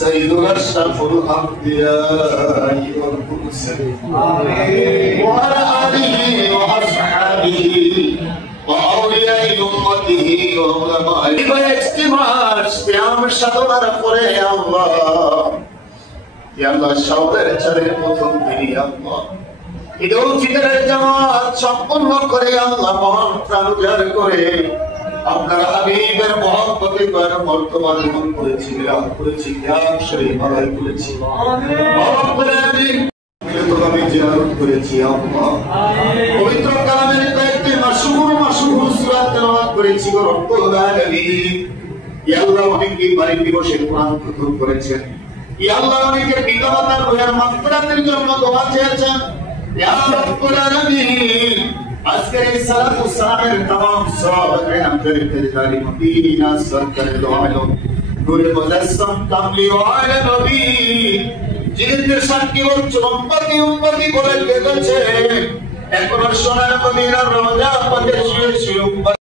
سيدنا أشرف الأنبياء والمرسلين وعلى آله وأصحابه وأولياء أمته وعلمائه اجتماع قيام সাধনার পরে আল্লাহ ইয়া আল্লাহ শাওনের চারের প্রথম দিনই আল্লাহ ঈদুল ফিতরের জামাত সম্পন্ন করে আল্লাহ মহান প্রাণ উজাড় করে আপনার হাবিবের মহব্বতে করে বর্তমান মন করেছি বিরাম করেছি জ্ঞান শরীর ভালাই করেছি আমি জিয়ারত করেছি আল্লাহ পবিত্র কালামের কয়েকটি মাসহুর সূরা তেলাওয়াত করেছি গো রব্বুল আলামিন ইয়া আল্লাহ অনেকে বাড়ি দিবসে কোরআন খতম করেছেন ইয়া আল্লাহ অনেকে পিতামাতার রুহের মাগফিরাতের জন্য দোয়া চেয়েছেন ইয়া রব্বুল আলামিন আজকের এই সালাতু সালামের तमाम সাহাবায়ে আমদের তেজারি মদিনা সরকারে দোয়া লো নূরে মুজাসসাম কামলি ওয়ালা নবী জিন্দের সাক্ষী বলছো উম্মতি বলে গেছে এখন সোনার মদিনার রওজা পাকে শুয়ে শুয়ে